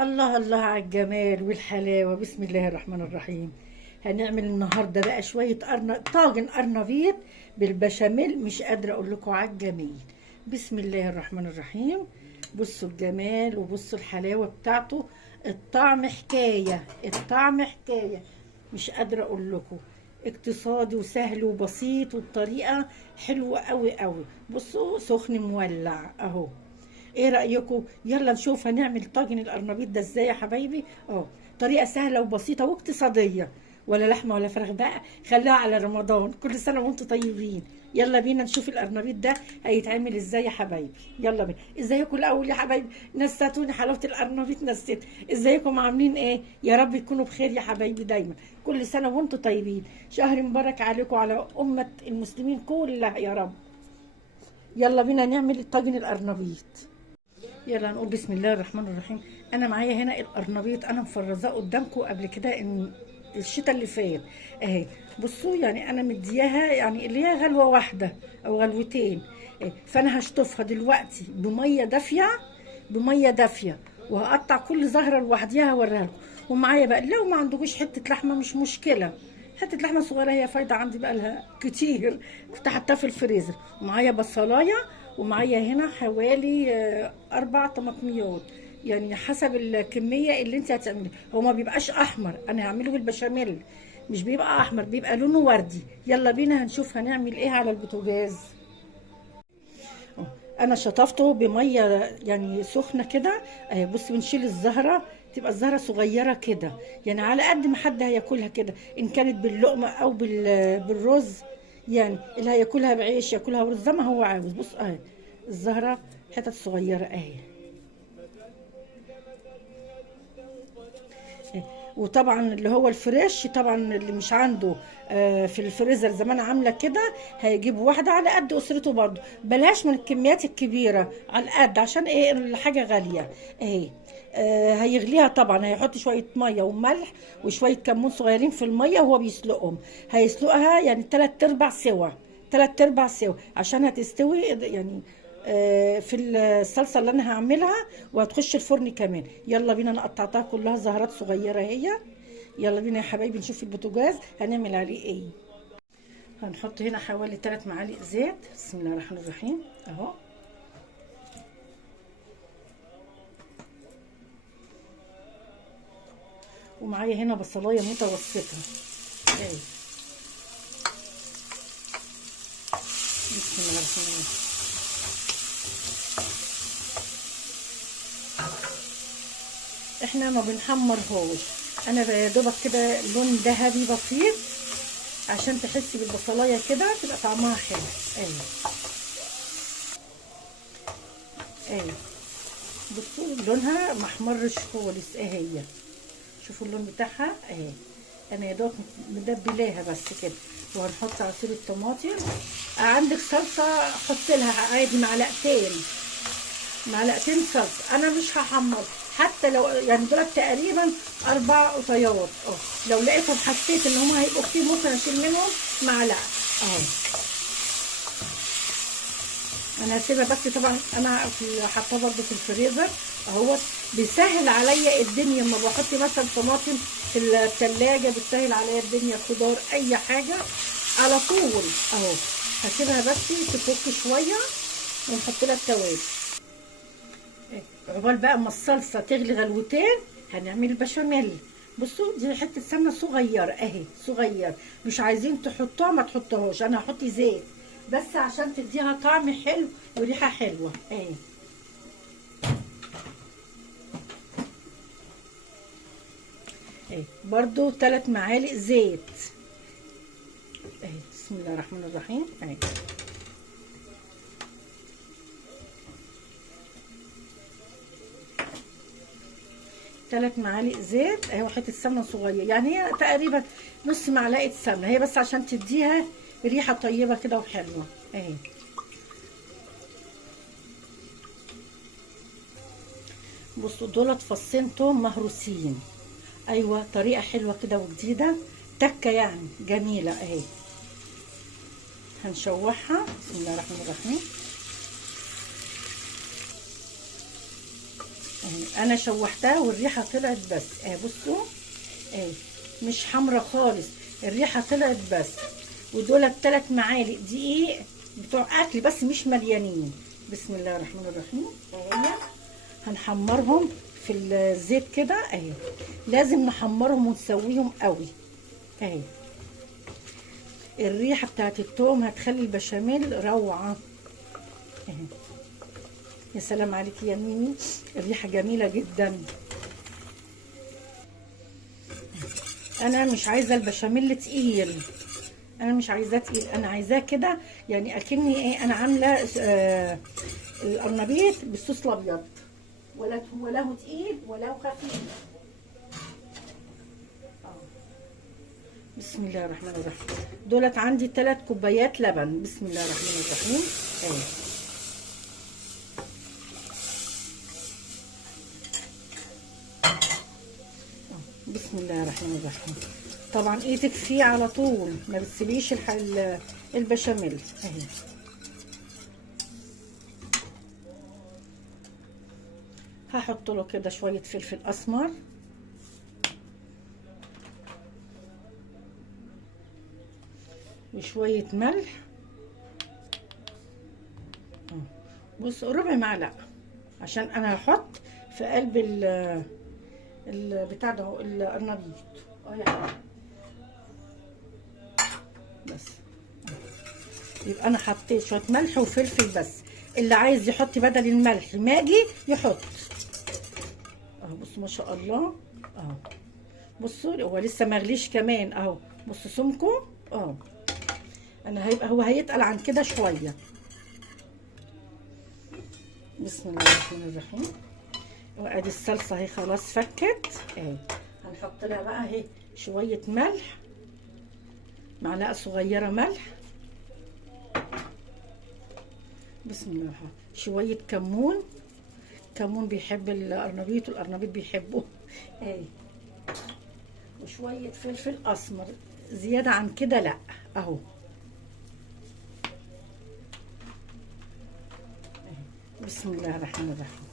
الله الله على الجمال والحلاوة. بسم الله الرحمن الرحيم. هنعمل النهاردة بقى شوية طاجن قرنبيط بالبشاميل. مش قادرة اقول لكم على الجميل. بسم الله الرحمن الرحيم. بصوا الجمال وبصوا الحلاوة بتاعته. الطعم حكاية، الطعم حكاية. مش قادرة اقول لكم. اقتصادي وسهل وبسيط والطريقة حلوة قوي قوي. بصوا سخن مولع اهو. ايه رأيكم؟ يلا نشوف هنعمل طاجن القرنبيط ده ازاي يا حبايبي. طريقة سهلة وبسيطة واقتصادية. ولا لحمة ولا فراخ بقى، خليها على رمضان. كل سنة وانتم طيبين. يلا بينا نشوف القرنبيط ده هيتعمل ازاي يا حبايبي. يلا بينا. ازيكم الاول يا حبايبي؟ نسيتوني حلاوة القرنبيط، نسيت. ازيكم عاملين ايه؟ يا رب تكونوا بخير يا حبايبي دايما. كل سنة وانتم طيبين. شهر مبارك عليكم وعلى أمة المسلمين كلها يا رب. يلا بينا نعمل طاجن القرنبيط. يلا نقول بسم الله الرحمن الرحيم. انا معايا هنا القرنبيط، انا مفرزاه قدامكم قبل كده ان الشتاء اللي فات اهي. بصوا يعني انا مدياها يعني اللي هي غلوه واحده او غلوتين. فانا هشطفها دلوقتي بميه دافيه، بميه دافيه. وهقطع كل زهره لوحديها هوريها لكم. ومعايا بقى لو ما عندكوش حته لحمه مش مشكله، حته لحمه صغيره هي فايده عندي بقى لها كتير، كنت حاطاها في الفريزر. ومعايا بصلايه، ومعايا هنا حوالي 4 طماطميات. يعني حسب الكميه اللي انت هتعملي. هو ما بيبقاش احمر، انا هعمله بالبشاميل. مش بيبقى احمر، بيبقى لونه وردي. يلا بينا هنشوف هنعمل ايه على البوتاجاز. انا شطفته بميه يعني سخنه كده اهي. بص بنشيل الزهره، تبقى الزهره صغيره كده، يعني على قد ما حد هياكلها كده، ان كانت باللقمه او بالرز. يعني اللي هياكلها بعيش ياكلها برز زي ما هو عاوز. بص اهي الزهره حتت صغيره اهي. وطبعا اللي هو الفريش، طبعا اللي مش عنده في الفريزر زي ما انا عامله كده، هيجيب واحده على قد اسرته برضه. بلاش من الكميات الكبيره، على قد عشان ايه الحاجه غاليه اهي. هيغليها طبعا، هيحط شويه ميه وملح وشويه كمون صغيرين في الميه وهو بيسلقهم. هيسلقها يعني 3/4 سوا، 3/4 سوا عشان هتستوي يعني في الصلصه اللي انا هعملها، وهتخش الفرن كمان. يلا بينا. انا قطعتها كلها زهرات صغيره هي. يلا بينا يا حبايبي نشوف البوتاجاز هنعمل عليه ايه. هنحط هنا حوالي 3 معالق زيت. بسم الله الرحمن الرحيم اهو. ومعايا هنا بصلايه متوسطه اهي. بسم الله الرحمن الرحيم. احنا ما بنحمرهوش، انا يا دوبك كده لون ذهبي بسيط عشان تحسي بالبصلايه كده تبقى طعمها حلو اهي. اهي بصوا لونها ما احمرش خالص اهي. شوفوا اللون بتاعها اهي. انا يا دوب مدبلاها بس كده. وهنحط عصير الطماطم. عندك صلصه حط لها عادي معلقتين، معلقتين صلصه. انا مش هحمر حتى لو يعني دول تقريبا 4 قطيات. لو لقيتهم حسيت ان هم هيبقوا كتير ممكن اشيل منهم معلقه اهو. انا هسيبها بس طبعا انا حاطاه برده في الفريزر اهوت. بيسهل عليا الدنيا لما بحط مثلا طماطم في الثلاجه، بتسهل عليا الدنيا، خضار اي حاجه على طول اهو. هسيبها بس تفك شويه ونحط لها التوابل. عقبال بقى اما الصلصه تغلي غلوتين هنعمل البشاميل. بصوا دي حته سمنه صغيره اهي، صغير. مش عايزين تحطوها ما تحطوهاش، انا هحط زيت بس عشان تديها طعم حلو وريحه حلوه اهي. اهي برضو 3 معالق زيت اهي. بسم الله الرحمن الرحيم اهي. 3 معالق زيت اهي، وحته سمنه صغيره يعني هي تقريبا نص معلقه سمنه هي، بس عشان تديها ريحه طيبه كده وحلوه اهي. بصوا دولت فصين توم مهروسين. ايوه طريقه حلوه كده وجديده، تكه يعني جميله اهي. هنشوحها. بسم الله الرحمن الرحيم انا شوحتها والريحه طلعت بس بصوا اهي، مش حمرا خالص، الريحه طلعت بس. ودول 3 معالق دقيق بتوع اكل بس مش مليانين. بسم الله الرحمن الرحيم. اهي هنحمرهم في الزيت كده اهي، لازم نحمرهم ونسويهم قوي اهي. الريحه بتاعت التوم هتخلي البشاميل روعه اهي. يا سلام عليكي يا ميمي، الريحه جميله جدا. انا مش عايزه البشاميل تقيل، انا مش عايزاه تقيل، انا عايزاه كده يعني اكني ايه، انا عامله القرنبيط بالصوص الابيض، ولا هو تقيل ولا هو خفيف. بسم الله الرحمن الرحيم. دولت عندي 3 كوبايات لبن. بسم الله الرحمن الرحيم اهي. بسم الله الرحمن الرحيم. طبعا ايدك فيه على طول، ما بتسيبيش البشاميل اهي. هحط له كده شويه فلفل اسمر، وشويه ملح. بصوا ربع معلقه، عشان انا هحط في قلب البتاع ده القرنبيط يعني. بس يبقى انا حطيت شويه ملح وفلفل بس. اللي عايز يحط بدل الملح ماجي يحط اهو. بصوا ما شاء الله اهو، بصوا هو لسه مغليش كمان اهو. بصوا سمكه اهو، انا هو هيتقل عن كده شويه. بسم الله الرحمن الرحيم. وادي الصلصه اهي خلاص فكت اهي. هنحط لها بقى اهي شويه ملح، معلقه صغيره ملح. بسم الله الرحمن. شويه كمون، كمون بيحب القرنبيط والقرنبيط بيحبه اهي. وشويه فلفل اسمر، زياده عن كده لا اهو. بسم الله الرحمن الرحيم.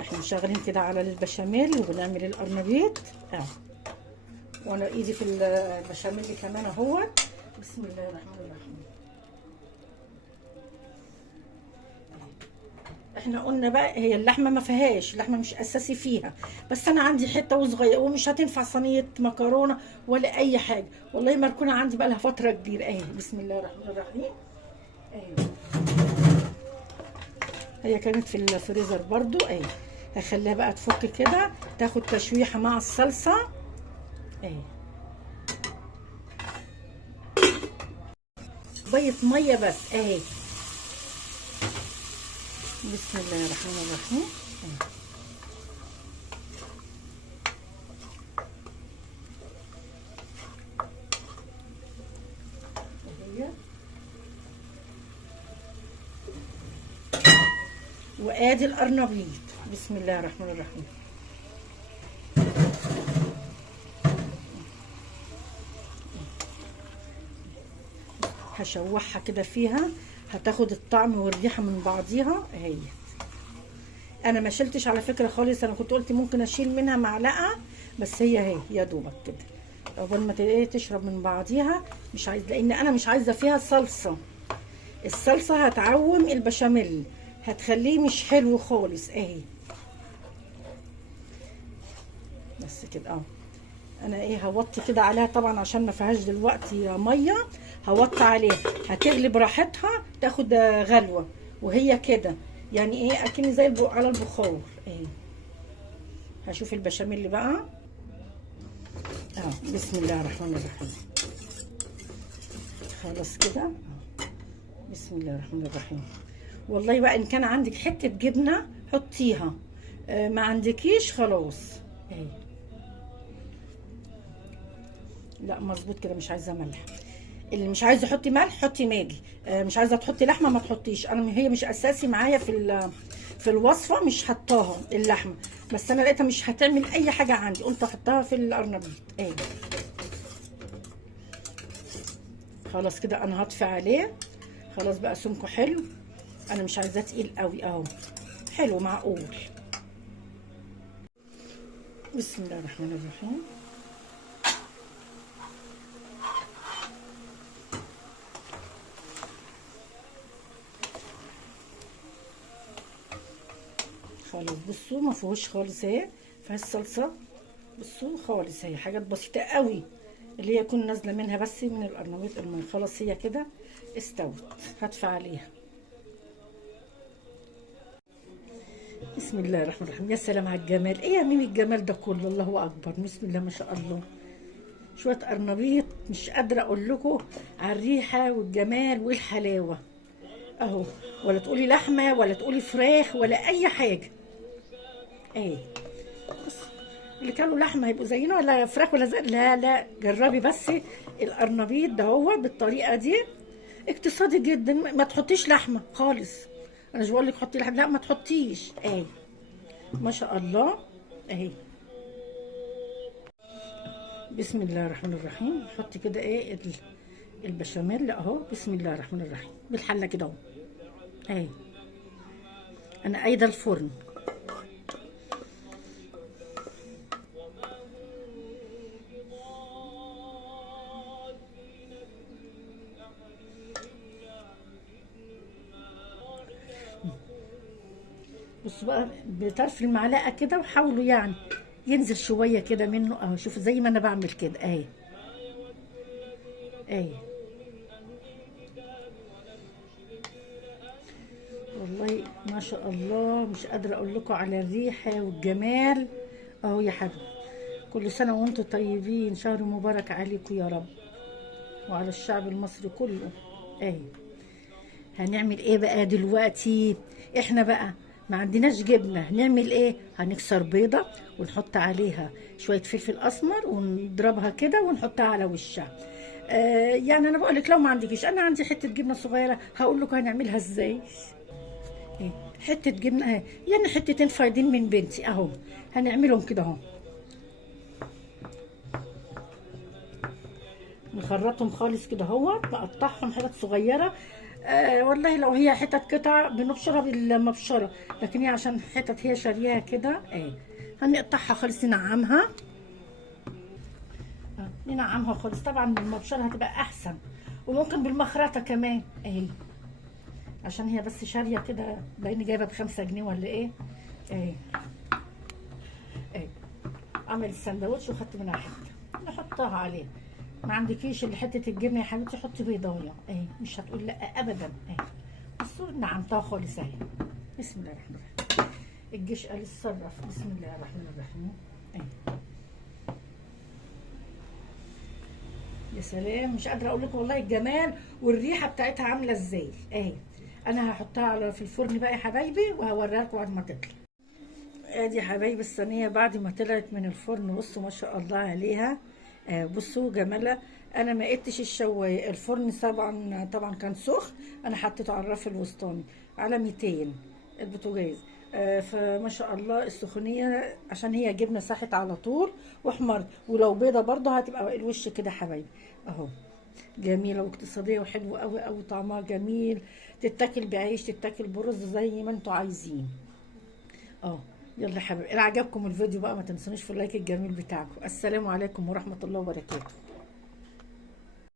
احنا شغالين كده على البشاميل وبنعمل القرنبيط اهو، وانا ايدي في البشاميل كمان اهو. بسم الله الرحمن الرحيم. احنا قلنا بقى هي اللحمه ما فيهاش، اللحمه مش اساسي فيها، بس انا عندي حته وصغيره ومش هتنفع صينيه مكرونه ولا اي حاجه. والله مركونه عندي بقى لها فتره كبيره اهي. بسم الله الرحمن الرحيم اهي. هي كانت في الفريزر برضو اهي. هخليها بقى تفك كده، تاخد تشويحه مع الصلصه اهي. كوبايه ميه بس اهي. بسم الله الرحمن الرحيم اهي. وادي القرنبيط. بسم الله الرحمن الرحيم. هشوحها كده فيها، هتاخد الطعم والريحه من بعضيها اهي. انا ما شلتش على فكره خالص، انا كنت قلت ممكن اشيل منها معلقه، بس هي اهي يا دوبك كده قبل ما تشرب من بعضيها. مش عايز، لان انا مش عايزه فيها صلصه. الصلصه هتعوم البشاميل، هتخليه مش حلو خالص اهي. بس كده اهو. انا ايه هوطي كده عليها طبعا عشان ما فيهاش دلوقتي ميه. هوطي عليها هتغلي براحتها، تاخد غلوه وهي كده يعني ايه، اكني زي على البخار اهي. هشوف البشاميل بقى اهو. بسم الله الرحمن الرحيم. خلاص كده. بسم الله الرحمن الرحيم. والله بقى ان كان عندك حته جبنه حطيها، ما عندكيش خلاص اهي. لا مظبوط كده، مش عايزه ملح. اللي مش عايزه يحطي ملح حطي ماجي، مش عايزه تحطي لحمه ما تحطيش. انا هي مش اساسي معايا في الوصفه، مش حطاها اللحمه، بس انا لقيتها مش هتعمل اي حاجه عندي، قلت احطها في القرنبيط اهي. خلاص كده انا هطفي عليه. خلاص بقى سمكه حلو، انا مش عايزاه تقيل قوي اهو، حلو معقول. بسم الله الرحمن الرحيم. خالص بصوا ما فيهوش خالص اهي، فيها الصلصه بصوا خالص، هي حاجات بسيطه قوي اللي هي يكون نازله منها بس من القرنبيط الميه. خلاص هي كده استوت، هدفع عليها. بسم الله الرحمن الرحيم. يا سلام على الجمال، ايه يا ميمي الجمال ده كله، الله اكبر، بسم الله ما شاء الله. شويه قرنبيط مش قادره اقول لكم على الريحه والجمال والحلاوه اهو، ولا تقولي لحمه ولا تقولي فراخ ولا اي حاجه. ايه بص، اللي كانوا لحمه هيبقوا زينا ولا فراخ ولا زي، لا لا، جربي بس القرنبيط ده هو بالطريقه دي اقتصادي جدا. ما تحطيش لحمه خالص، انا مش بقول لك حطي لحمه، لا ما تحطيش. ايه ما شاء الله اهي. بسم الله الرحمن الرحيم. نحط كده ايه البشاميل اهو، بسم الله الرحمن الرحيم، بالحله كده اهو اهي. انا قايده الفرن. بصوا بقى بطرف المعلقه كده، وحاولوا يعني ينزل شويه كده منه اهو. شوفوا زي ما انا بعمل كده اهي اهي. والله ما شاء الله، مش قادره اقول لكم على الريحه والجمال اهو يا حبيبي. كل سنه وانتم طيبين، شهر مبارك عليكم يا رب وعلى الشعب المصري كله اهي. هنعمل ايه بقى دلوقتي؟ احنا بقى ما عندناش جبنه، هنعمل ايه؟ هنكسر بيضه ونحط عليها شويه فلفل اسمر ونضربها كده ونحطها على وشها. يعني انا بقول لك لو ما عندكيش، انا عندي حته جبنه صغيره هقول لكم هنعملها ازاي. إيه؟ حته جبنه اهي، يعني حتتين فايضين من بنتي اهو، هنعملهم كده اهو، نخرطهم خالص كده اهو، نقطعهم حتت صغيره. والله لو هي حتت قطع بنبشرها بالمبشره، لكن هي عشان حتت هي شارياها كده اهي، هنقطعها خالص ننعمها. ننعمها خالص، طبعا بالمبشره هتبقى احسن، وممكن بالمخرطه كمان اهي، عشان هي بس شاريه كده، باين جايبه ب5 جنيه ولا ايه اهي اهي. عمل السندوتش وخدت منها حته نحطها عليه. ما عندكيش اللي حته الجبنه يا حبيبتي، حطي بيضايه اهي، مش هتقول لا ابدا اهي. بصوا نعمتها خالص اهي. بسم الله الرحمن الرحيم. الجيش قال اتصرف. بسم الله الرحمن الرحيم اهي. يا سلام، مش قادره اقول لكم والله الجمال والريحه بتاعتها عامله ازاي اهي. انا هحطها على في الفرن بقى يا حبايبي، وهوريها لكم بعد ما تطلع. ادي يا حبايبي الصينيه بعد ما طلعت من الفرن، بصوا ما شاء الله عليها. بصوا جمالها. انا ما قدتش الشوايه، الفرن طبعا كان سخن، انا حطيته على الرف الوسطاني على 200 البوتاجاز. فما شاء الله السخونيه، عشان هي جبنه ساحت على طول واحمر، ولو بيضه برضه هتبقى الوش كده حبايبي اهو. جميله واقتصاديه وحلوه قوي قوي، طعمها جميل، تتاكل بعيش تتاكل برز زي ما انتوا عايزين. يلا يا حبايبي، ان عجبكم الفيديو بقى ما تنسونيش في اللايك الجميل بتاعكم. السلام عليكم ورحمه الله وبركاته.